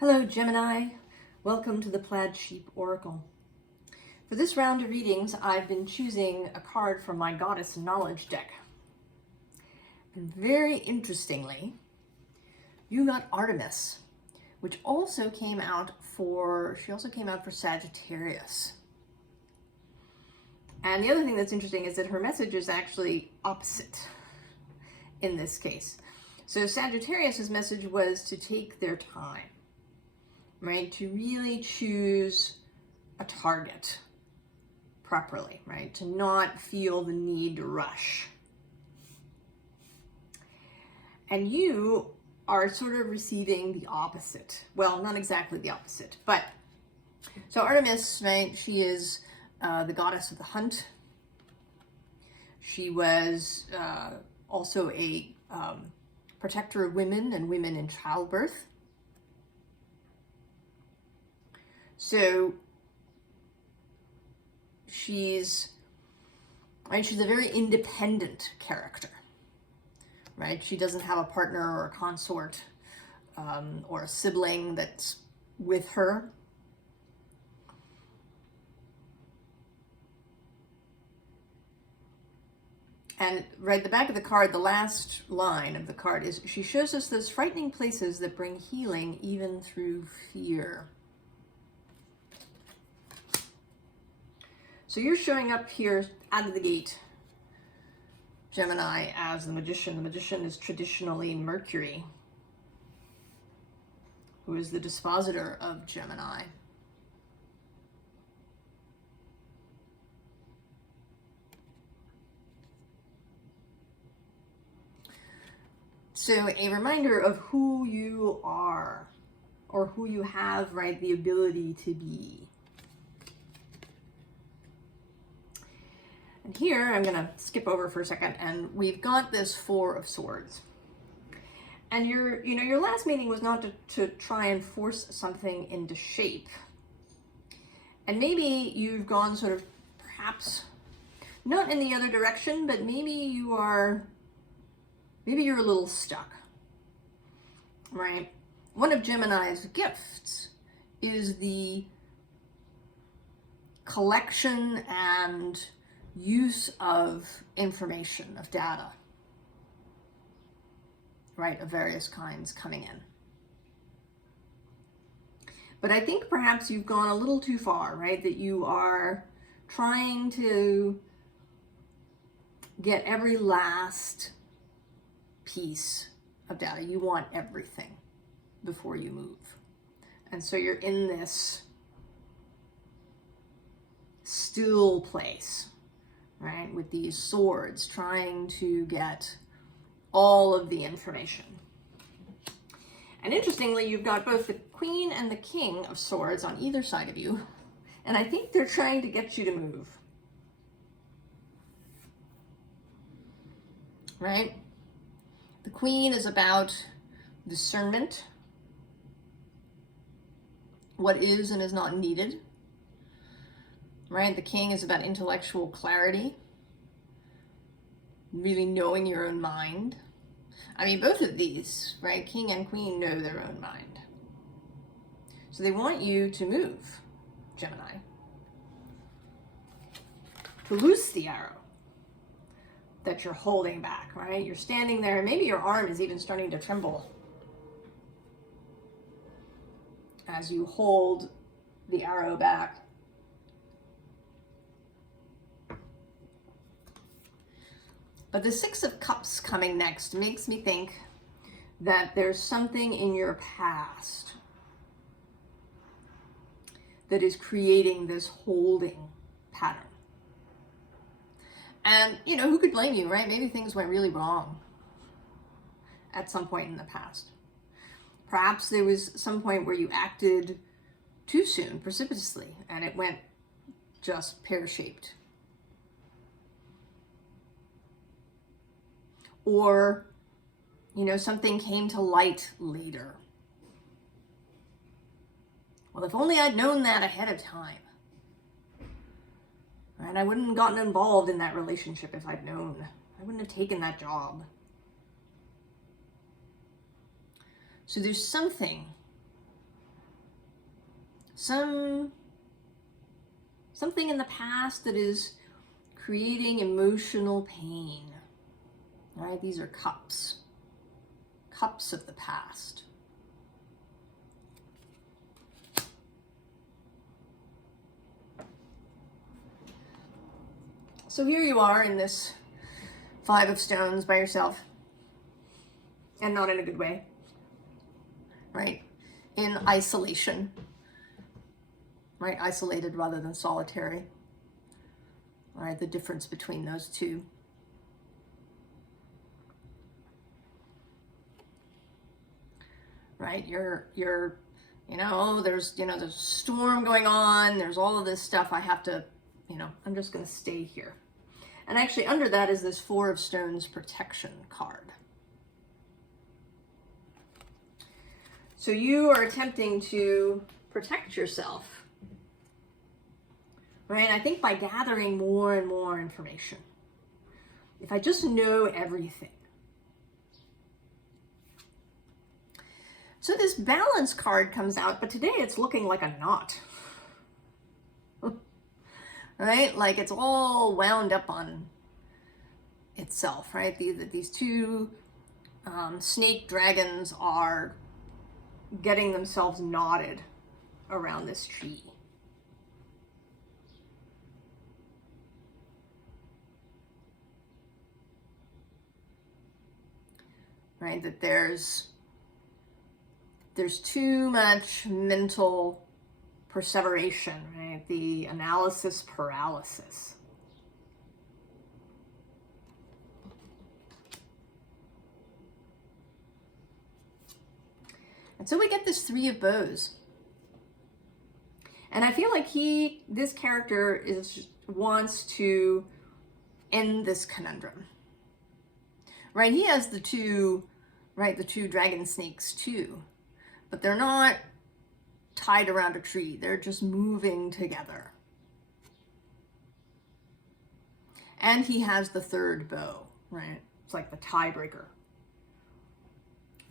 Hello Gemini, welcome to the Plaid Sheep Oracle. For this round of readings, I've been choosing a card from my Goddess Knowledge deck. And very interestingly, you got Artemis, which also came out for Sagittarius. And the other thing that's interesting is that her message is actually opposite in this case. So Sagittarius's message was to take their time, right? To really choose a target properly, right? To not feel the need to rush. And you are sort of receiving the opposite. Well, not exactly the opposite, but so Artemis, right? She is the goddess of the hunt. She was also a protector of women and women in childbirth. So she's a very independent character, right? She doesn't have a partner or a consort or a sibling that's with her. And right, the back of the card, the last line of the card is, she shows us those frightening places that bring healing even through fear. So you're showing up here out of the gate, Gemini, as the Magician. The Magician is traditionally Mercury, who is the dispositor of Gemini. So a reminder of who you are, or who you have, right, the ability to be. And here, I'm gonna skip over for a second, and we've got this Four of Swords. And your last meeting was not to try and force something into shape. And maybe you've gone sort of, perhaps, not in the other direction, but maybe you're a little stuck, right? One of Gemini's gifts is the collection and use of information, of data, right, of various kinds coming in. But I think perhaps you've gone a little too far, right? That you are trying to get every last piece of data. You want everything before you move. And so you're in this still place, right, with these swords, trying to get all of the information. And interestingly, you've got both the Queen and the King of Swords on either side of you, and I think they're trying to get you to move, right? The Queen is about discernment, what is and is not needed, right? The King is about intellectual clarity, really knowing your own mind. I mean, both of these, right? King and Queen know their own mind. So they want you to move, Gemini. To loose the arrow that you're holding back, right? You're standing there, and maybe your arm is even starting to tremble as you hold the arrow back. But the Six of Cups coming next makes me think that there's something in your past that is creating this holding pattern. And, who could blame you, right? Maybe things went really wrong at some point in the past. Perhaps there was some point where you acted too soon, precipitously, and it went just pear-shaped. Or, something came to light later. Well, if only I'd known that ahead of time. Right? I wouldn't have gotten involved in that relationship if I'd known. I wouldn't have taken that job. So there's something something in the past that is creating emotional pain. All right, these are cups. Cups of the past. So here you are in this 5 of Stones by yourself, and not in a good way, right? In isolation, right? Isolated rather than solitary, all right? The difference between those two. Right? You're, you know, there's a storm going on. There's all of this stuff. I have to, I'm just going to stay here. And actually under that is this 4 of Stones protection card. So you are attempting to protect yourself, right? I think by gathering more and more information. If I just know everything. So this balance card comes out, but today it's looking like a knot. Right? Like it's all wound up on itself, right? These two snake dragons are getting themselves knotted around this tree. Right? That there's too much mental perseveration, right? The analysis paralysis. And so we get this 3 of Bows. And I feel like this character wants to end this conundrum. Right? He has the two dragon snakes too. But they're not tied around a tree. They're just moving together. And he has the 3rd bow, right? It's like the tiebreaker.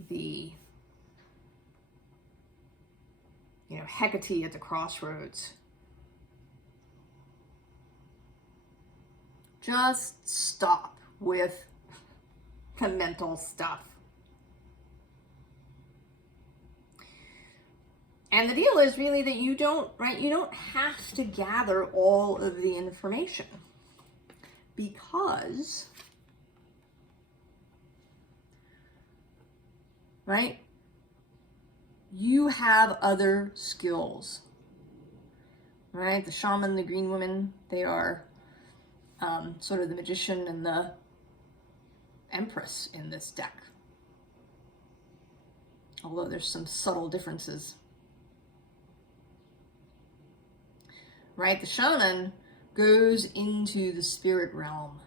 The, Hecate at the crossroads. Just stop with the mental stuff. And the deal is really that you don't have to gather all of the information, because, right, you have other skills, right? The shaman, the green woman, they are sort of the magician and the empress in this deck. Although there's some subtle differences. Right? The shaman goes into the spirit realm.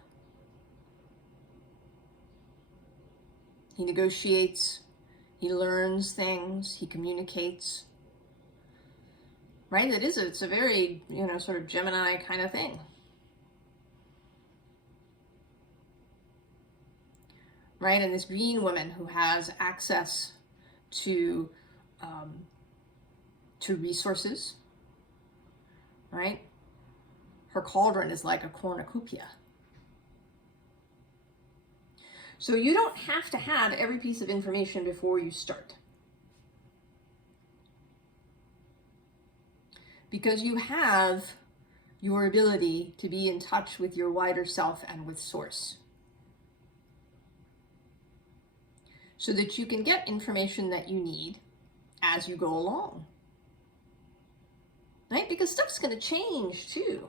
He negotiates, he learns things, he communicates. Right? It's a very, sort of Gemini kind of thing. Right? And this green woman who has access to resources, right? Her cauldron is like a cornucopia. So you don't have to have every piece of information before you start. Because you have your ability to be in touch with your wider self and with source. So that you can get information that you need as you go along. Right? Because stuff's going to change too.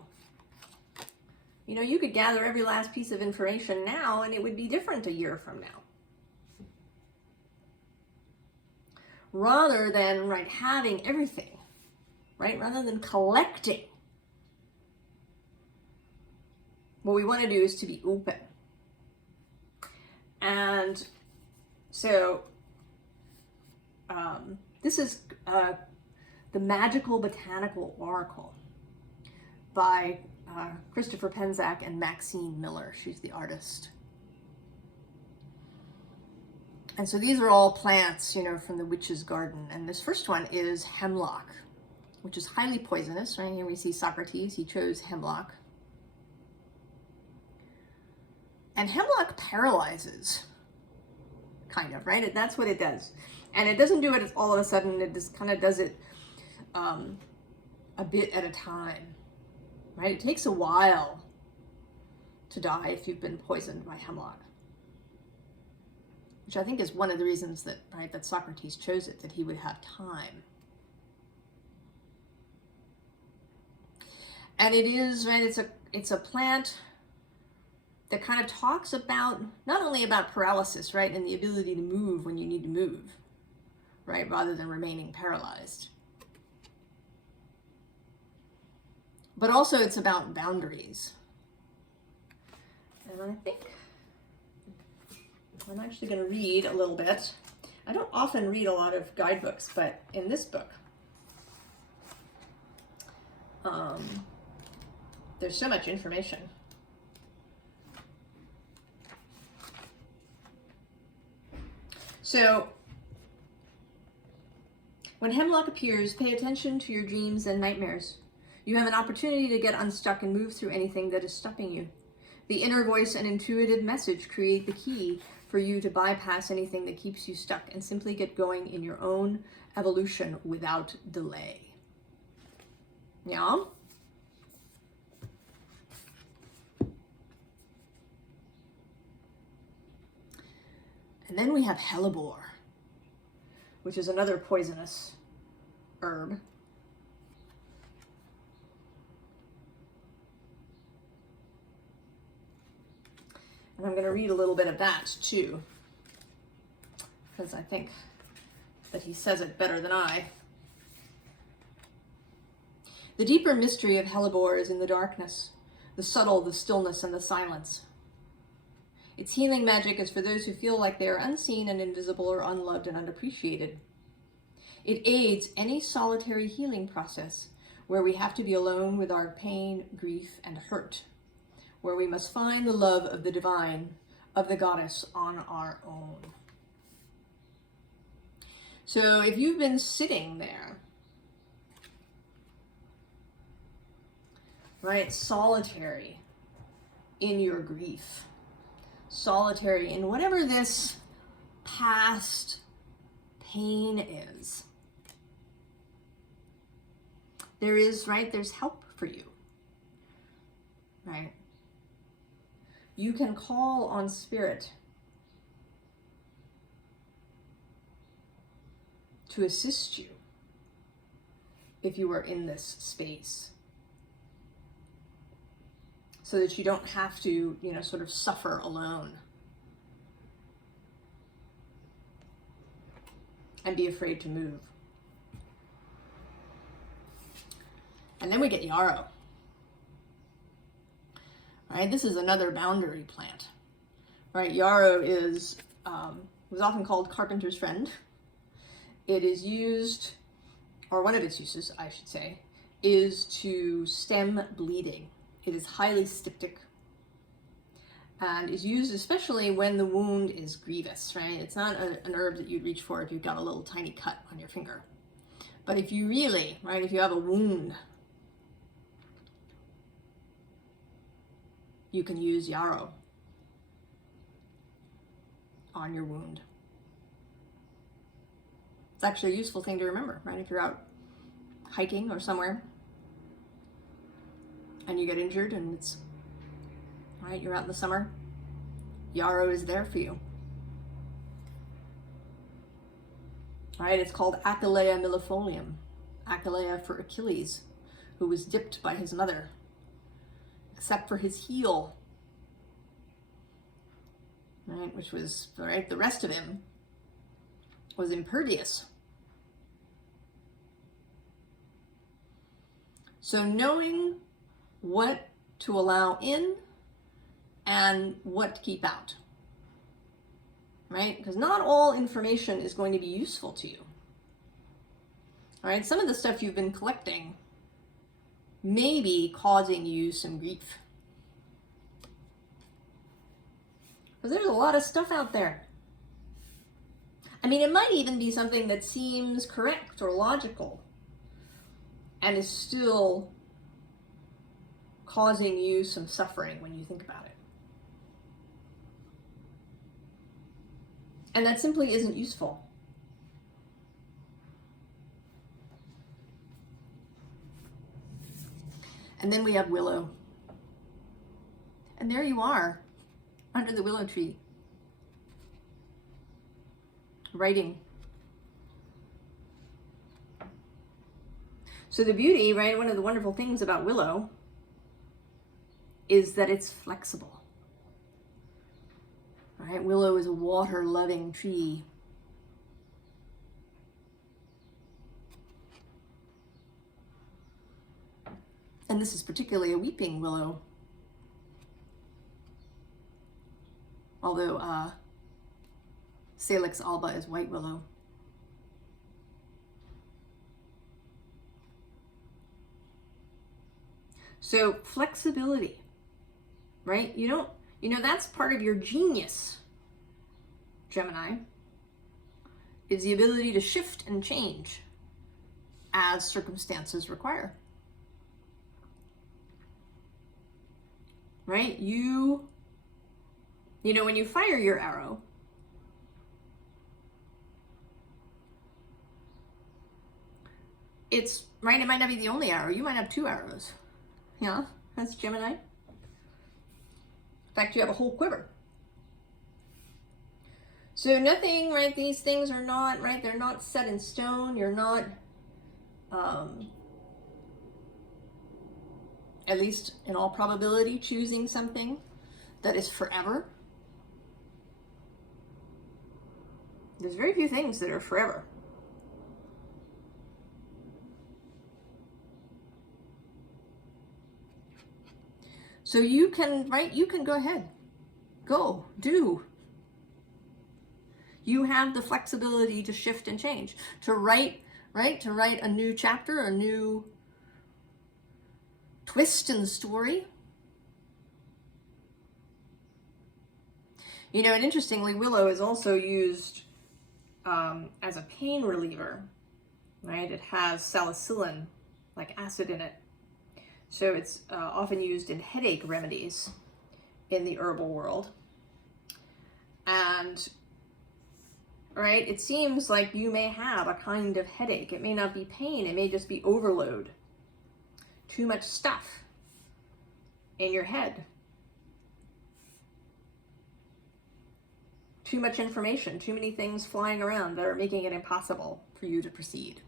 You could gather every last piece of information now and it would be different a year from now. Rather than, having everything, right? Rather than collecting. What we want to do is to be open. And so, this is the Magickal Botanical Oracle by Christopher Penczak and Maxine Miller. She's the artist. And so these are all plants, from the witch's garden. And this first one is hemlock. which is highly poisonous. Right here we see Socrates, he chose hemlock. And hemlock paralyzes, kind of, right? That's what it does. And it doesn't do it all of a sudden, it just kind of does it a bit at a time, right? It takes a while to die if you've been poisoned by hemlock. Which I think is one of the reasons that, right, that Socrates chose it, that he would have time. And it is, right, it's a plant that kind of talks about, not only about paralysis, right, and the ability to move when you need to move, right, rather than remaining paralyzed. But also it's about boundaries. And I think I'm actually going to read a little bit. I don't often read a lot of guidebooks, but in this book, there's so much information. So, when hemlock appears, pay attention to your dreams and nightmares. You have an opportunity to get unstuck and move through anything that is stopping you. The inner voice and intuitive message create the key for you to bypass anything that keeps you stuck and simply get going in your own evolution without delay. Yeah? And then we have hellebore, which is another poisonous herb. And I'm going to read a little bit of that too, because I think that he says it better than I. The deeper mystery of hellebore is in the darkness, the subtle, the stillness, and the silence. Its healing magic is for those who feel like they are unseen and invisible or unloved and unappreciated. It aids any solitary healing process where we have to be alone with our pain, grief, and hurt, where we must find the love of the divine, of the goddess on our own. So if you've been sitting there, right, solitary in your grief, solitary in whatever this past pain is, there is, right, there's help for you, right? You can call on spirit to assist you if you are in this space, so that you don't have to, sort of suffer alone and be afraid to move. And then we get yarrow. Right, this is another boundary plant. Right, yarrow was often called carpenter's friend. It is used, or one of its uses, I should say, is to stem bleeding. It is highly styptic and is used especially when the wound is grievous, right? It's not an herb that you'd reach for if you've got a little tiny cut on your finger. But if you really, right, if you have a wound, you can use yarrow on your wound. It's actually a useful thing to remember, right? If you're out hiking or somewhere and you get injured and it's, right, you're out in the summer, yarrow is there for you. Right, it's called Achillea millefolium. Achillea for Achilles, who was dipped by his mother, except for his heel, right, which was, right, the rest of him was impervious. So knowing what to allow in and what to keep out, right? Because not all information is going to be useful to you. All right, some of the stuff you've been collecting may be causing you some grief. Because there's a lot of stuff out there. I mean, it might even be something that seems correct or logical, and is still causing you some suffering when you think about it. And that simply isn't useful. And then we have willow. And there you are, under the willow tree, writing. So the beauty, right, one of the wonderful things about willow is that it's flexible. Right? Willow is a water-loving tree. And this is particularly a weeping willow. Although Salix alba is white willow. So flexibility, right? That's part of your genius, Gemini, is the ability to shift and change as circumstances require. Right? When you fire your arrow, it's, right, it might not be the only arrow. You might have 2 arrows. Yeah, that's Gemini. In fact, you have a whole quiver. So nothing, right, these things are not, right, they're not set in stone. You're not, at least in all probability, choosing something that is forever. There's very few things that are forever. So you can, right, you can go ahead. Go, do. You have the flexibility to shift and change, to write, right, to write a new chapter, a new twist in the story. And interestingly, willow is also used as a pain reliever, right? It has salicylate, like acid in it. So it's often used in headache remedies in the herbal world. And, right, it seems like you may have a kind of headache. It may not be pain, it may just be overload. Too much stuff in your head. Too much information, too many things flying around that are making it impossible for you to proceed.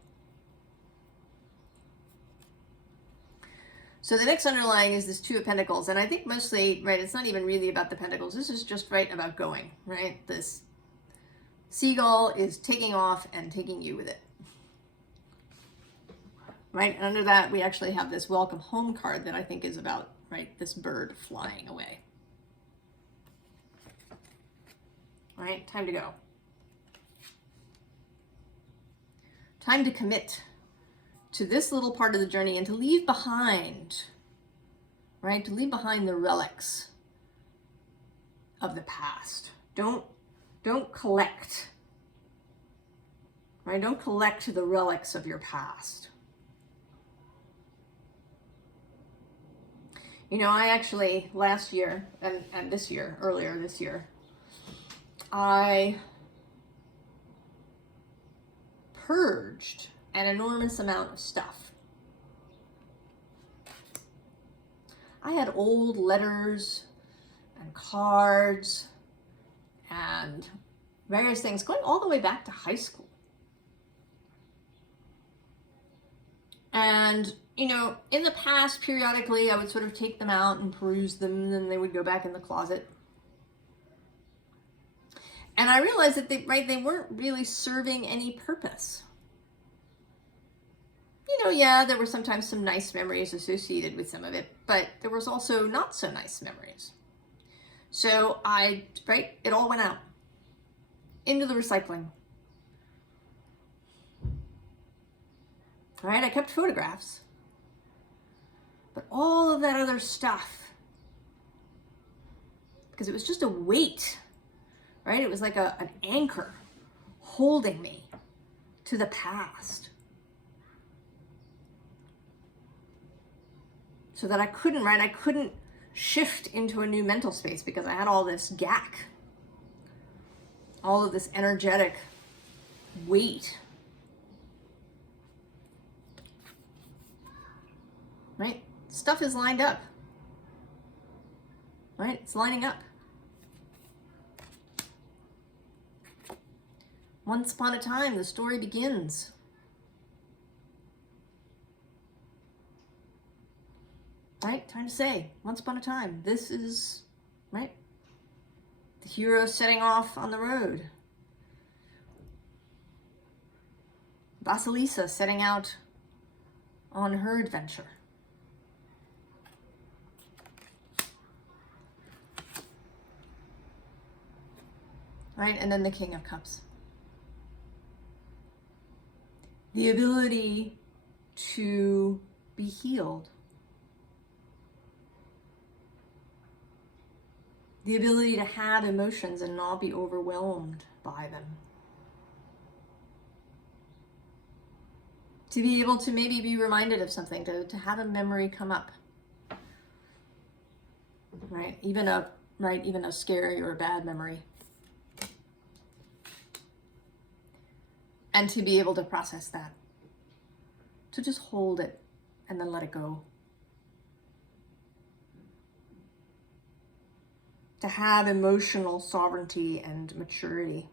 So the next underlying is this 2 of Pentacles, and I think mostly, right, it's not even really about the Pentacles. This is just, right, about going, right? This seagull is taking off and taking you with it. Right, and under that, we actually have this welcome home card that I think is about, right, this bird flying away. All right, time to go. Time to commit to this little part of the journey and to leave behind, right, to leave behind the relics of the past. Don't collect, right? Don't collect the relics of your past. I actually, last year and this year, earlier this year, I purged an enormous amount of stuff. I had old letters and cards and various things going all the way back to high school. And, in the past, periodically, I would sort of take them out and peruse them, and then they would go back in the closet. And I realized that they weren't really serving any purpose. Yeah, there were sometimes some nice memories associated with some of it, but there was also not so nice memories. So it all went out into the recycling. All right, I kept photographs, but all of that other stuff, because it was just a weight, right? It was like an anchor holding me to the past. so that I couldn't, right? I couldn't shift into a new mental space because I had all this gack, all of this energetic weight, right? Stuff is lined up, right? It's lining up. Once upon a time, the story begins. Right? Time to say, once upon a time, this is, right? The hero setting off on the road. Vasilisa setting out on her adventure. Right? And then the King of Cups. The ability to be healed. The ability to have emotions and not be overwhelmed by them. To be able to maybe be reminded of something, to have a memory come up. Right? Even a scary or a bad memory. And to be able to process that. To just hold it and then let it go. To have emotional sovereignty and maturity.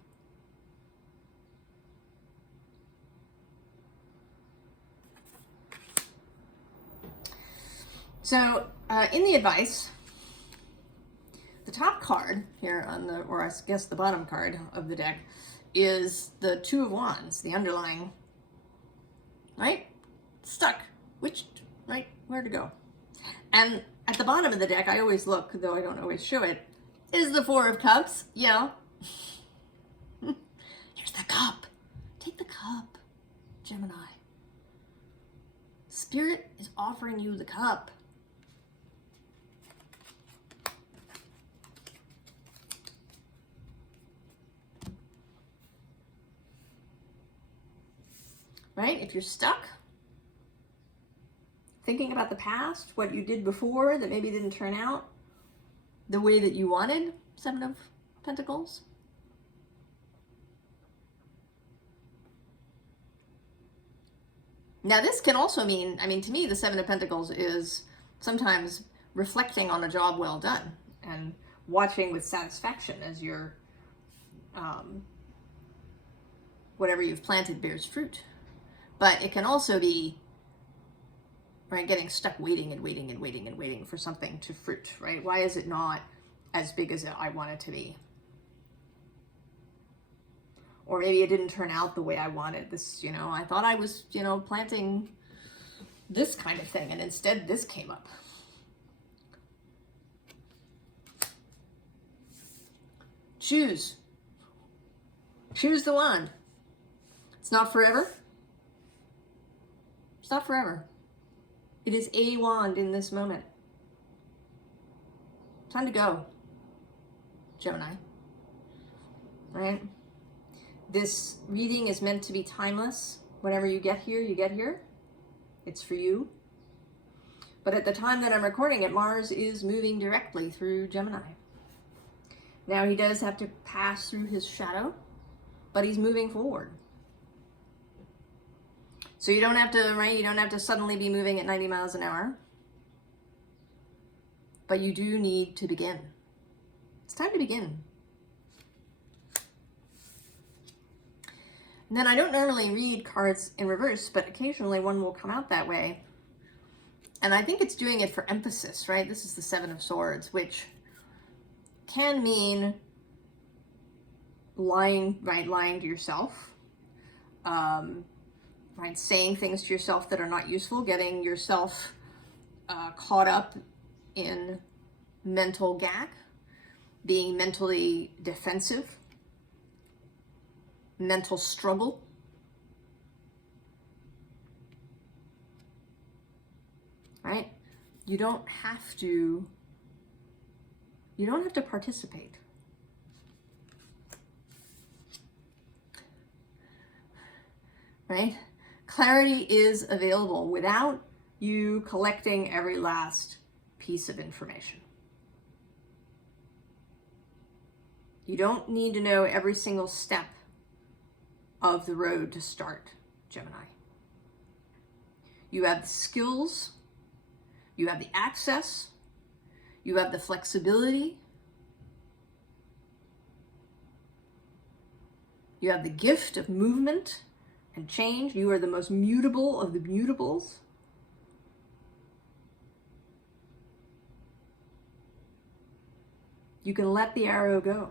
So, in the advice, the top card here on the, or I guess the bottom card of the deck, is the Two of Wands, the underlying, right? Stuck. Which, right? Where to go? And at the bottom of the deck, I always look, though I don't always show it, is the Four of Cups. Yeah. Here's the cup. Take the cup, Gemini. Spirit is offering you the cup. Right? If you're stuck, thinking about the past, what you did before that maybe didn't turn out the way that you wanted, Seven of Pentacles. Now this can also mean, I mean, to me, the Seven of Pentacles is sometimes reflecting on a job well done and watching with satisfaction as your, whatever you've planted bears fruit. But it can also be, right, getting stuck waiting and waiting and waiting and waiting for something to fruit, right? Why is it not as big as I want it to be? Or maybe it didn't turn out the way I wanted. This, you know, I thought I was, you know, planting this kind of thing, and instead this came up. Choose. Choose the wand. It's not forever. It's not forever. It is a wand in this moment. Time to go, Gemini. Right? This reading is meant to be timeless. Whenever you get here, you get here. It's for you. But at the time that I'm recording it, Mars is moving directly through Gemini. Now he does have to pass through his shadow, but he's moving forward. So you don't have to, right? You don't have to suddenly be moving at 90 miles an hour. But you do need to begin. It's time to begin. And then I don't normally read cards in reverse, but occasionally one will come out that way. And I think it's doing it for emphasis, right? This is the Seven of Swords, which can mean lying, right? Lying to yourself. Right, saying things to yourself that are not useful, getting yourself caught up in mental gack, being mentally defensive, mental struggle. Right? You don't have to participate. Right? Clarity is available without you collecting every last piece of information. You don't need to know every single step of the road to start, Gemini. You have the skills, you have the access, you have the flexibility, you have the gift of movement and change. You are the most mutable of the mutables. You can let the arrow go,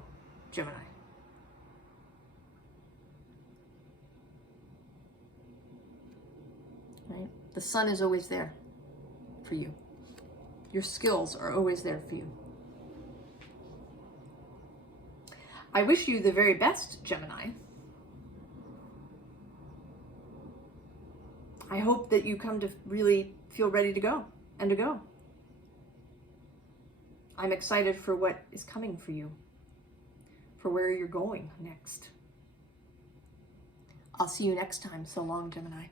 Gemini. Right? The sun is always there for you. Your skills are always there for you. I wish you the very best, Gemini. I hope that you come to really feel ready to go and to go. I'm excited for what is coming for you, for where you're going next. I'll see you next time. So long, Gemini.